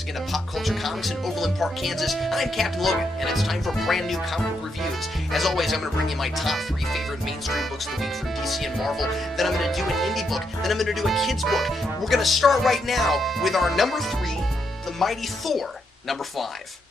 once again to Pop Culture Comics in Overland Park, Kansas. I'm Captain Logan, and it's time for brand new comic book reviews. As always, I'm going to bring you my top 3 favorite mainstream books of the week from DC and Marvel. Then I'm going to do an indie book. Then I'm going to do a kids book. We're going to start right now with our number 3, The Mighty Thor, number 5.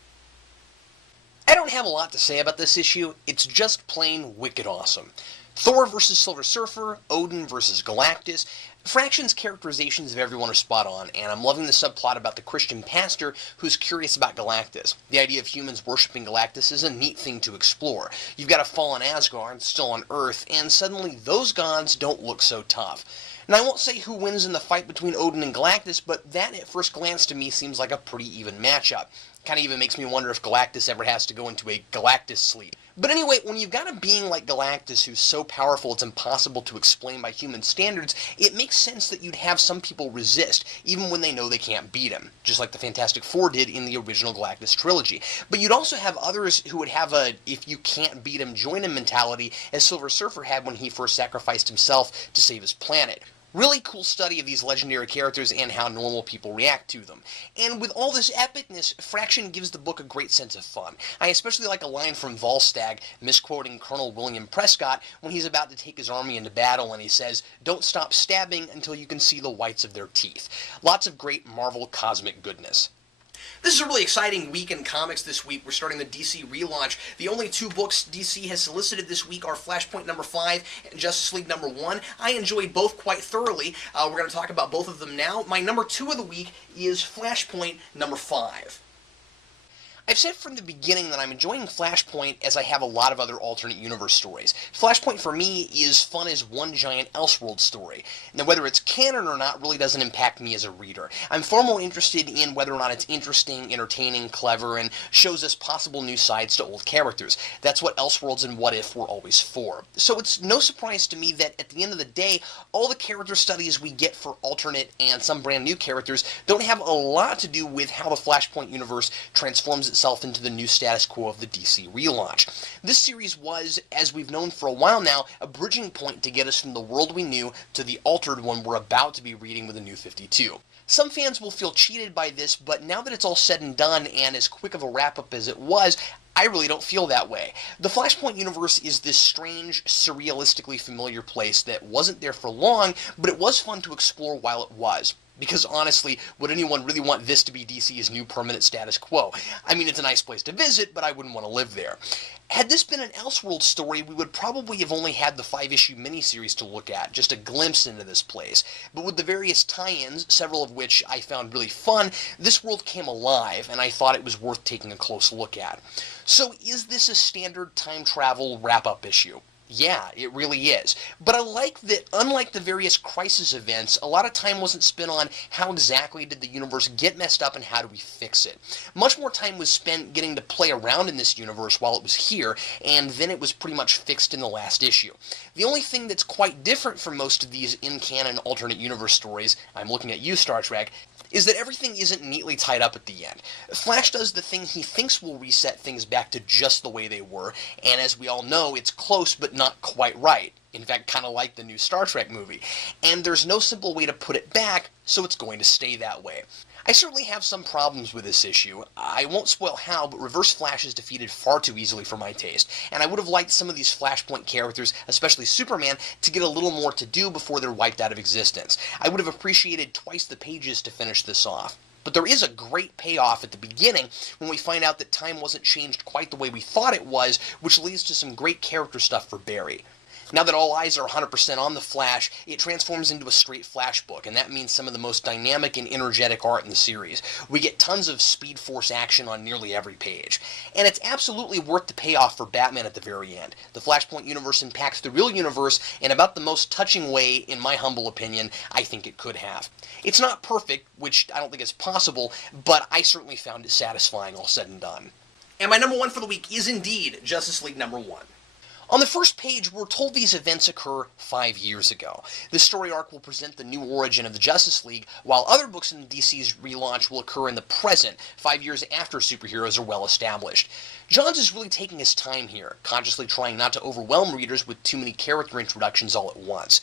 I don't have a lot to say about this issue. It's just plain wicked awesome. Thor versus Silver Surfer, Odin versus Galactus. Fraction's characterizations of everyone are spot on, and I'm loving the subplot about the Christian pastor who's curious about Galactus. The idea of humans worshipping Galactus is a neat thing to explore. You've got a fallen Asgard still on Earth, and suddenly those gods don't look so tough. And I won't say who wins in the fight between Odin and Galactus, but that at first glance to me seems like a pretty even matchup. Kind of even makes me wonder if Galactus ever has to go into a Galactus sleep. But anyway, when you've got a being like Galactus who's so powerful it's impossible to explain by human standards, it makes sense that you'd have some people resist, even when they know they can't beat him, just like the Fantastic Four did in the original Galactus trilogy. But you'd also have others who would have a if you can't beat him, join him mentality, as Silver Surfer had when he first sacrificed himself to save his planet. Really cool study of these legendary characters and how normal people react to them. And with all this epicness, Fraction gives the book a great sense of fun. I especially like a line from Volstagg, misquoting Colonel William Prescott, when he's about to take his army into battle and he says, "Don't stop stabbing until you can see the whites of their teeth." Lots of great Marvel cosmic goodness. This is a really exciting week in comics this week. We're starting the DC Relaunch. The only 2 books DC has solicited this week are Flashpoint number 5 and Justice League number 1. I enjoyed both quite thoroughly. We're going to talk about both of them now. My number 2 of the week is Flashpoint number 5. I've said from the beginning that I'm enjoying Flashpoint as I have a lot of other alternate universe stories. Flashpoint for me is fun as one giant Elseworld story. Now whether it's canon or not really doesn't impact me as a reader. I'm far more interested in whether or not it's interesting, entertaining, clever, and shows us possible new sides to old characters. That's what Elseworlds and What If were always for. So it's no surprise to me that at the end of the day, all the character studies we get for alternate and some brand new characters don't have a lot to do with how the Flashpoint universe transforms itself into the new status quo of the DC Relaunch. This series was, as we've known for a while now, a bridging point to get us from the world we knew to the altered one we're about to be reading with the New 52. Some fans will feel cheated by this, but now that it's all said and done, and as quick of a wrap-up as it was, I really don't feel that way. The Flashpoint universe is this strange, surrealistically familiar place that wasn't there for long, but it was fun to explore while it was. Because honestly, would anyone really want this to be DC's new permanent status quo? I mean, it's a nice place to visit, but I wouldn't want to live there. Had this been an Elseworld story, we would probably have only had the 5-issue miniseries to look at, just a glimpse into this place. But with the various tie-ins, several of which I found really fun, this world came alive, and I thought it was worth taking a close look at. So is this a standard time travel wrap-up issue? Yeah, it really is. But I like that, unlike the various Crisis events, a lot of time wasn't spent on how exactly did the universe get messed up and how do we fix it. Much more time was spent getting to play around in this universe while it was here, and then it was pretty much fixed in the last issue. The only thing that's quite different from most of these in-canon alternate universe stories, I'm looking at you, Star Trek, is that everything isn't neatly tied up at the end. Flash does the thing he thinks will reset things back to just the way they were, and as we all know, it's close but not quite right. In fact, kind of like the new Star Trek movie. And there's no simple way to put it back, so it's going to stay that way. I certainly have some problems with this issue. I won't spoil how, but Reverse Flash is defeated far too easily for my taste, and I would have liked some of these Flashpoint characters, especially Superman, to get a little more to do before they're wiped out of existence. I would have appreciated twice the pages to finish this off. But there is a great payoff at the beginning when we find out that time wasn't changed quite the way we thought it was, which leads to some great character stuff for Barry. Now that all eyes are 100% on the Flash, it transforms into a straight Flash book, and that means some of the most dynamic and energetic art in the series. We get tons of Speed Force action on nearly every page. And it's absolutely worth the payoff for Batman at the very end. The Flashpoint universe impacts the real universe in about the most touching way, in my humble opinion, I think it could have. It's not perfect, which I don't think is possible, but I certainly found it satisfying all said and done. And my number 1 for the week is indeed Justice League number 1. On the first page, we're told these events occur 5 years ago. This story arc will present the new origin of the Justice League, while other books in DC's relaunch will occur in the present, 5 years after superheroes are well established. Johns is really taking his time here, consciously trying not to overwhelm readers with too many character introductions all at once.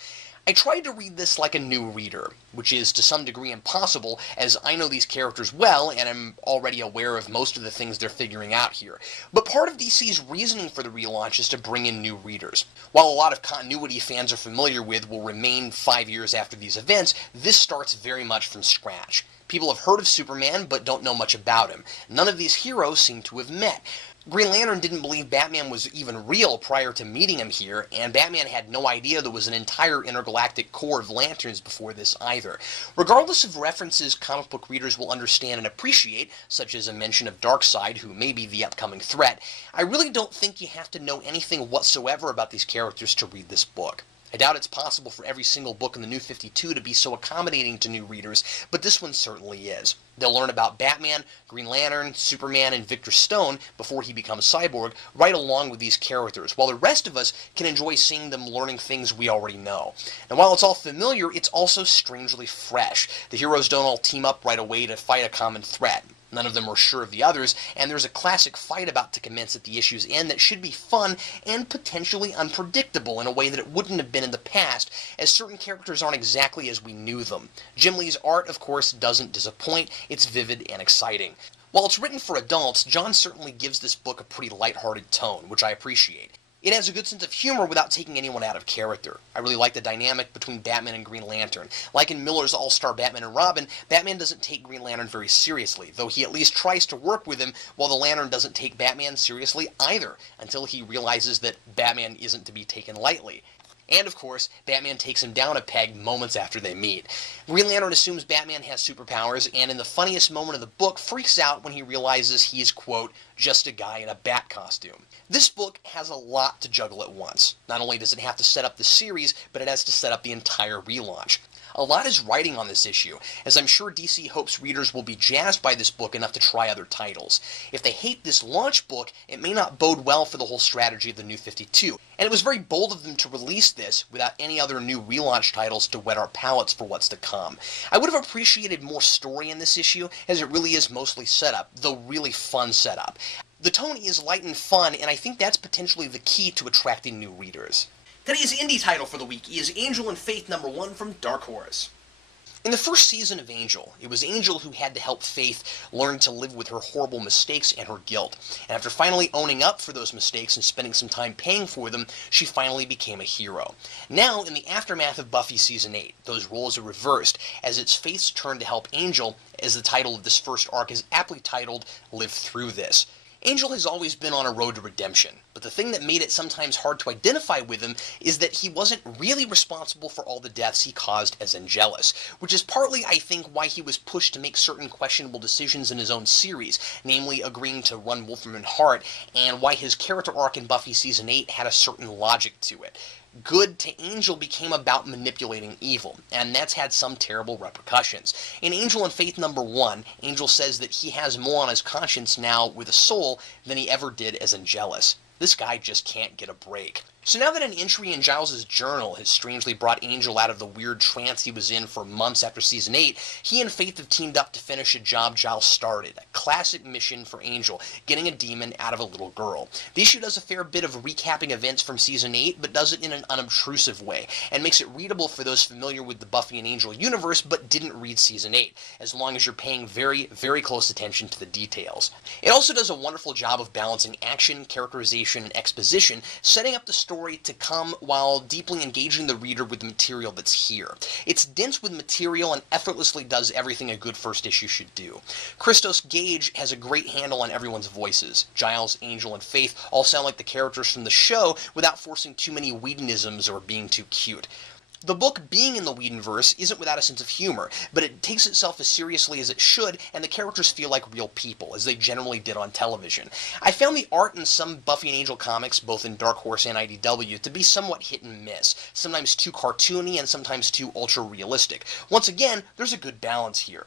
I tried to read this like a new reader, which is to some degree impossible, as I know these characters well and am already aware of most of the things they're figuring out here. But part of DC's reasoning for the relaunch is to bring in new readers. While a lot of continuity fans are familiar with will remain 5 years after these events, this starts very much from scratch. People have heard of Superman, but don't know much about him. None of these heroes seem to have met. Green Lantern didn't believe Batman was even real prior to meeting him here, and Batman had no idea there was an entire intergalactic corps of Lanterns before this either. Regardless of references comic book readers will understand and appreciate, such as a mention of Darkseid, who may be the upcoming threat, I really don't think you have to know anything whatsoever about these characters to read this book. I doubt it's possible for every single book in the New 52 to be so accommodating to new readers, but this one certainly is. They'll learn about Batman, Green Lantern, Superman, and Victor Stone before he becomes Cyborg, right along with these characters, while the rest of us can enjoy seeing them learning things we already know. And while it's all familiar, it's also strangely fresh. The heroes don't all team up right away to fight a common threat. None of them are sure of the others, and there's a classic fight about to commence at the issue's end that should be fun and potentially unpredictable in a way that it wouldn't have been in the past, as certain characters aren't exactly as we knew them. Jim Lee's art, of course, doesn't disappoint. It's vivid and exciting. While it's written for adults, John certainly gives this book a pretty lighthearted tone, which I appreciate. It has a good sense of humor without taking anyone out of character. I really like the dynamic between Batman and Green Lantern. Like in Miller's All-Star Batman and Robin, Batman doesn't take Green Lantern very seriously, though he at least tries to work with him, while the Lantern doesn't take Batman seriously either, until he realizes that Batman isn't to be taken lightly. And, of course, Batman takes him down a peg moments after they meet. Green Lantern assumes Batman has superpowers, and in the funniest moment of the book, freaks out when he realizes he's, quote, just a guy in a bat costume. This book has a lot to juggle at once. Not only does it have to set up the series, but it has to set up the entire relaunch. A lot is riding on this issue, as I'm sure DC hopes readers will be jazzed by this book enough to try other titles. If they hate this launch book, it may not bode well for the whole strategy of the New 52. And it was very bold of them to release this without any other new relaunch titles to whet our palates for what's to come. I would have appreciated more story in this issue, as it really is mostly setup, though really fun setup. The tone is light and fun, and I think that's potentially the key to attracting new readers. Today's indie title for the week is Angel and Faith #1 from Dark Horse. In the first season of Angel, it was Angel who had to help Faith learn to live with her horrible mistakes and her guilt. And after finally owning up for those mistakes and spending some time paying for them, she finally became a hero. Now, in the aftermath of Buffy Season 8, those roles are reversed, as it's Faith's turn to help Angel, as the title of this first arc is aptly titled, Live Through This. Angel has always been on a road to redemption, but the thing that made it sometimes hard to identify with him is that he wasn't really responsible for all the deaths he caused as Angelus, which is partly, I think, why he was pushed to make certain questionable decisions in his own series, namely agreeing to run Wolfram and Hart, and why his character arc in Buffy Season 8 had a certain logic to it. Good to Angel became about manipulating evil, and that's had some terrible repercussions. In Angel and Faith #1, Angel says that he has more on his conscience now with a soul than he ever did as Angelus. This guy just can't get a break. So now that an entry in Giles' journal has strangely brought Angel out of the weird trance he was in for months after Season 8, he and Faith have teamed up to finish a job Giles started, a classic mission for Angel, getting a demon out of a little girl. The issue does a fair bit of recapping events from Season 8, but does it in an unobtrusive way, and makes it readable for those familiar with the Buffy and Angel universe but didn't read Season 8, as long as you're paying very, very close attention to the details. It also does a wonderful job of balancing action, characterization, and exposition, setting up the story to come while deeply engaging the reader with the material that's here. It's dense with material and effortlessly does everything a good first issue should do. Christos Gage has a great handle on everyone's voices. Giles, Angel, and Faith all sound like the characters from the show without forcing too many Whedonisms or being too cute. The book, being in the Whedonverse, isn't without a sense of humor, but it takes itself as seriously as it should, and the characters feel like real people, as they generally did on television. I found the art in some Buffy and Angel comics, both in Dark Horse and IDW, to be somewhat hit and miss, sometimes too cartoony and sometimes too ultra-realistic. Once again, there's a good balance here.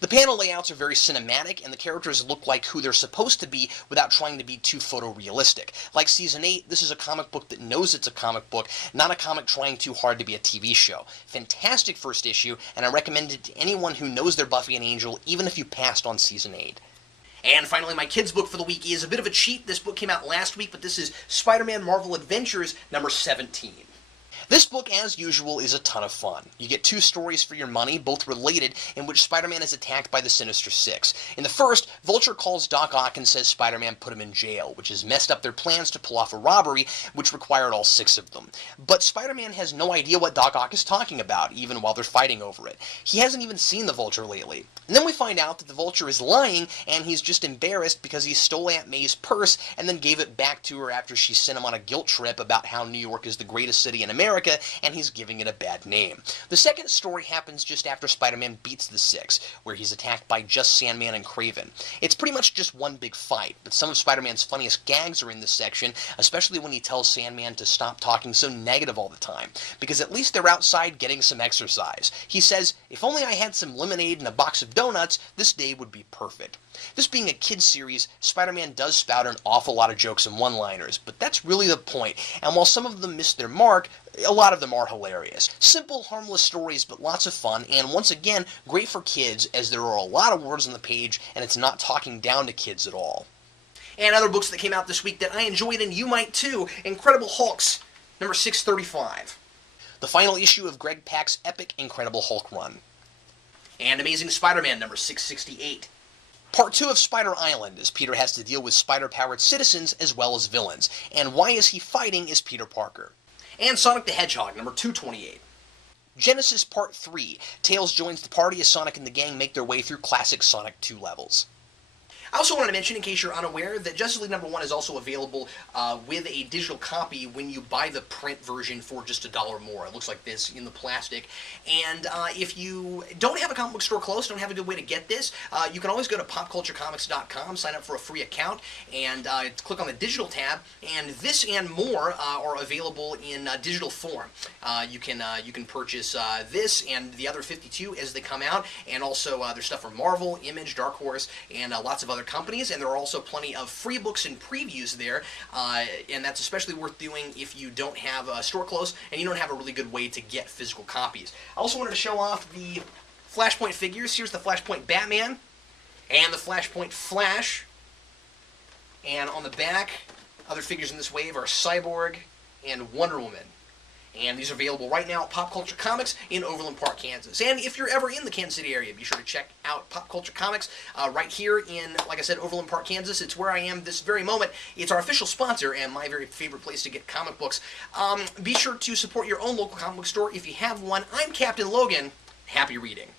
The panel layouts are very cinematic, and the characters look like who they're supposed to be without trying to be too photorealistic. Like Season 8, this is a comic book that knows it's a comic book, not a comic trying too hard to be a TV show. Fantastic first issue, and I recommend it to anyone who knows their Buffy and Angel, even if you passed on Season 8. And finally, my kids' book for the week is a bit of a cheat. This book came out last week, but this is Spider-Man Marvel Adventures #17. This book, as usual, is a ton of fun. You get 2 stories for your money, both related, in which Spider-Man is attacked by the Sinister Six. In the first, Vulture calls Doc Ock and says Spider-Man put him in jail, which has messed up their plans to pull off a robbery, which required all 6 of them. But Spider-Man has no idea what Doc Ock is talking about, even while they're fighting over it. He hasn't even seen the Vulture lately. And then we find out that the Vulture is lying, and he's just embarrassed because he stole Aunt May's purse and then gave it back to her after she sent him on a guilt trip about how New York is the greatest city in America, and he's giving it a bad name. The second story happens just after Spider-Man beats the Six, where he's attacked by just Sandman and Kraven. It's pretty much just one big fight, but some of Spider-Man's funniest gags are in this section, especially when he tells Sandman to stop talking so negative all the time, because at least they're outside getting some exercise. He says, "If only I had some lemonade and a box of donuts, this day would be perfect." This being a kid's series, Spider-Man does spout an awful lot of jokes and one-liners, but that's really the point, and while some of them miss their mark, a lot of them are hilarious. Simple, harmless stories, but lots of fun, and once again, great for kids, as there are a lot of words on the page, and it's not talking down to kids at all. And other books that came out this week that I enjoyed, and you might too: Incredible Hulks, number 635. The final issue of Greg Pak's epic Incredible Hulk run. And Amazing Spider-Man, number 668. Part 2 of Spider Island, as Peter has to deal with spider-powered citizens as well as villains, and why is he fighting as Peter Parker. And Sonic the Hedgehog, number 228. Genesis Part 3. Tails joins the party as Sonic and the gang make their way through classic Sonic 2 levels. I also wanted to mention, in case you're unaware, that Justice League number 1 is also available with a digital copy when you buy the print version for just $1 more. It looks like this in the plastic. And if you don't have a comic book store close, don't have a good way to get this, you can always go to popculturecomics.com, sign up for a free account, and click on the digital tab, and this and more are available in digital form. You can purchase this and the other 52 as they come out, and also there's stuff from Marvel, Image, Dark Horse, and lots of other companies, and there are also plenty of free books and previews there, and that's especially worth doing if you don't have a store close and you don't have a really good way to get physical copies. I also wanted to show off the Flashpoint figures. Here's the Flashpoint Batman and the Flashpoint Flash, and on the back, other figures in this wave are Cyborg and Wonder Woman. And these are available right now at Pop Culture Comics in Overland Park, Kansas. And if you're ever in the Kansas City area, be sure to check out Pop Culture Comics right here in, like I said, Overland Park, Kansas. It's where I am this very moment. It's our official sponsor and my very favorite place to get comic books. Be sure to support your own local comic book store if you have one. I'm Captain Logan. Happy reading.